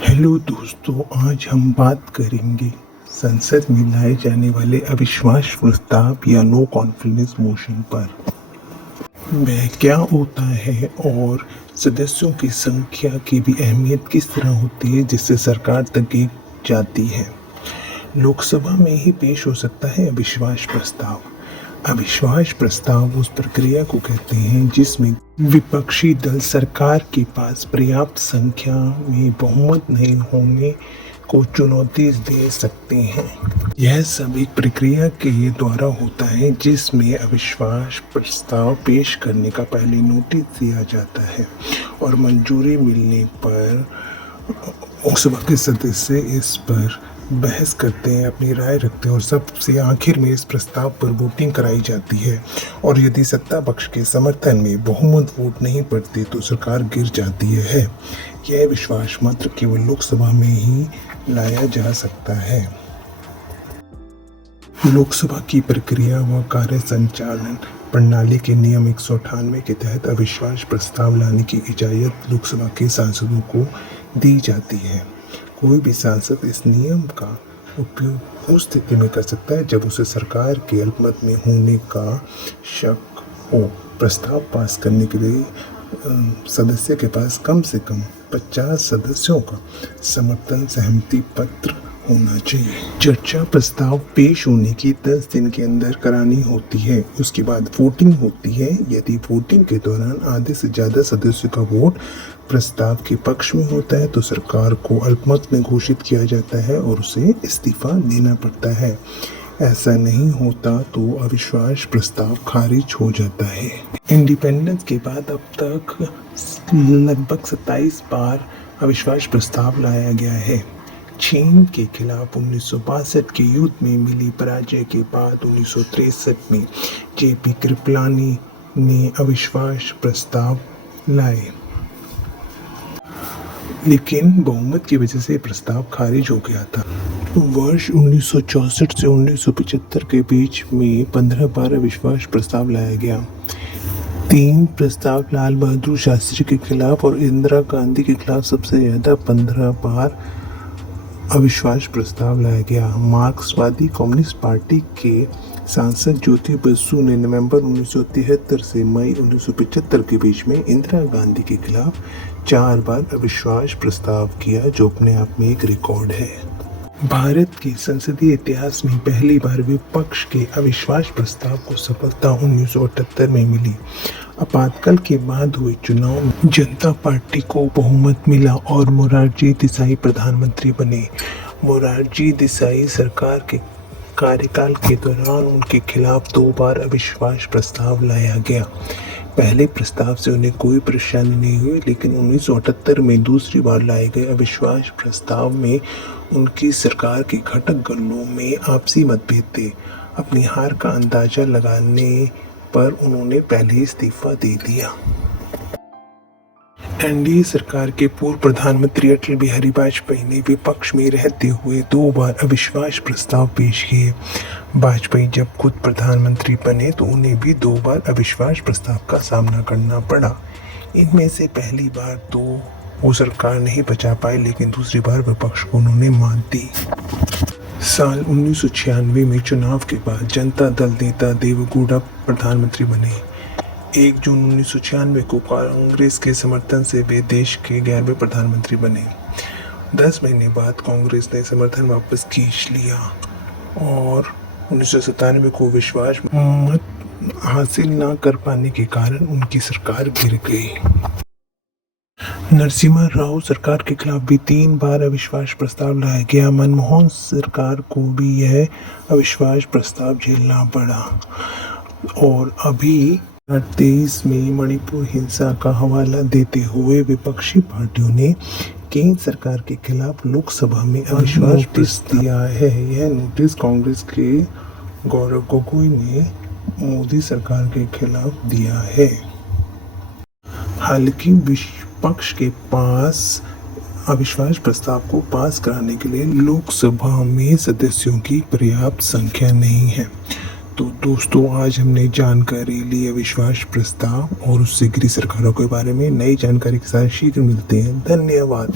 Hello दोस्तों, आज हम बात करेंगे संसद में लाए जाने वाले अविश्वास प्रस्ताव या नो कॉन्फिडेंस मोशन पर। वह क्या होता है और सदस्यों की संख्या की भी अहमियत किस तरह होती है जिससे सरकार तक जाती है। लोकसभा में ही पेश हो सकता है अविश्वास प्रस्ताव। अविश्वास प्रस्ताव उस प्रक्रिया को कहते हैं जिसमें विपक्षी दल सरकार के पास पर्याप्त संख्या में बहुमत नहीं होने को चुनौती दे सकते हैं। यह सब एक प्रक्रिया के द्वारा होता है जिसमें अविश्वास प्रस्ताव पेश करने का पहले नोटिस दिया जाता है और मंजूरी मिलने पर लोकसभा के सदस्य इस पर बहस करते हैं, अपनी राय रखते हैं और सबसे आखिर में इस प्रस्ताव पर वोटिंग कराई जाती है। और यदि सत्ता पक्ष के समर्थन में बहुमत वोट नहीं पड़ते तो सरकार गिर जाती है। यह विश्वास मात्र केवल लोकसभा में ही लाया जा सकता है। लोकसभा की प्रक्रिया व कार्य संचालन प्रणाली के नियम 198 के तहत अविश्वास प्रस्ताव लाने की इजाज़त लोकसभा के सांसदों को दी जाती है। कोई भी सांसद इस नियम का उपयोग उस स्थिति में कर सकता है जब उसे सरकार के अल्पमत में होने का शक हो। प्रस्ताव पास करने के लिए सदस्य के पास कम से कम 50 सदस्यों का समर्थन सहमति पत्र होना चाहिए। चर्चा प्रस्ताव पेश होने की 10 दिन के अंदर करानी होती है। उसके बाद वोटिंग होती है। यदि वोटिंग के दौरान आधे से ज़्यादा सदस्यों का वोट प्रस्ताव के पक्ष में होता है तो सरकार को अल्पमत में घोषित किया जाता है और उसे इस्तीफा देना पड़ता है। ऐसा नहीं होता तो अविश्वास प्रस्ताव खारिज हो जाता है। इंडिपेंडेंस के बाद अब तक लगभग 27 बार अविश्वास प्रस्ताव लाया गया है। चीन के खिलाफ 1962 के युद्ध में मिली पराजय के बाद 1963 में जेपी कृपलानी ने अविश्वास प्रस्ताव लाए, लेकिन बहुमत की वजह से प्रस्ताव खारिज हो गया था। वर्ष 1964 से 1975 के बीच में 15 बार अविश्वास प्रस्ताव लाया गया। 3 प्रस्ताव लाल बहादुर शास्त्री के खिलाफ और इंदिरा गांधी के खिलाफ सबसे ज़्यादा 15 बार अविश्वास प्रस्ताव लाया गया। मार्क्सवादी कम्युनिस्ट पार्टी के सांसद ज्योति बसु ने नवंबर 1973 से मई 1975 के बीच में इंदिरा गांधी के खिलाफ 4 बार अविश्वास प्रस्ताव किया, जो अपने आप में एक रिकॉर्ड है। भारत के संसदीय इतिहास में पहली बार विपक्ष के अविश्वास प्रस्ताव को सफलता 1978 में मिली। आपातकाल के बाद हुए चुनाव में जनता पार्टी को बहुमत मिला और मोरारजी देसाई प्रधानमंत्री बने। मोरारजी देसाई सरकार के कार्यकाल के दौरान उनके खिलाफ 2 बार अविश्वास प्रस्ताव लाया गया। पहले प्रस्ताव से उन्हें कोई परेशानी नहीं हुई, लेकिन 1978 में दूसरी बार लाए गए अविश्वास प्रस्ताव में उनकी सरकार के घटक दलों में आपसी मतभेद थे। अपनी हार का अंदाजा लगाने पर उन्होंने पहले ही इस्तीफा दे दिया। एनडीए सरकार के पूर्व प्रधानमंत्री अटल बिहारी वाजपेयी ने विपक्ष में रहते हुए 2 बार अविश्वास प्रस्ताव पेश किए। वाजपेयी जब खुद प्रधानमंत्री बने तो उन्हें भी 2 बार अविश्वास प्रस्ताव का सामना करना पड़ा। इनमें से पहली बार तो वो सरकार नहीं बचा पाए, लेकिन दूसरी बार विपक्ष को उन्होंने मात दी। साल 1996 में चुनाव के बाद जनता दल नेता देवेगौड़ा प्रधानमंत्री बने। 1 जून 1996 को कांग्रेस के समर्थन से वे देश के 11वें प्रधानमंत्री बने। 10 महीने बाद कांग्रेस ने समर्थन वापस खींच लिया और 1997 को विश्वास मत हासिल न कर पाने के कारण उनकी सरकार गिर गई। नरसिम्हा राव सरकार के खिलाफ भी 3 बार अविश्वास प्रस्ताव लाया गया। मनमोहन सरकार को भी यह अविश्वास प्रस्ताव झेलना पड़ा। और अभी 2023 में मणिपुर हिंसा का हवाला देते हुए विपक्षी पार्टियों ने केंद्र सरकार के खिलाफ लोकसभा में अविश्वास नोटिस दिया है। यह नोटिस कांग्रेस के गौरव गोगोई ने मोदी सरकार के खिलाफ दिया है। हालांकि विपक्ष के पास अविश्वास प्रस्ताव को पास कराने के लिए लोकसभा में सदस्यों की पर्याप्त संख्या नहीं है। तो दोस्तों, आज हमने जानकारी ली अविश्वास प्रस्ताव और उससे गिरी सरकारों के बारे में। नई जानकारी के साथ शीघ्र मिलते हैं। धन्यवाद।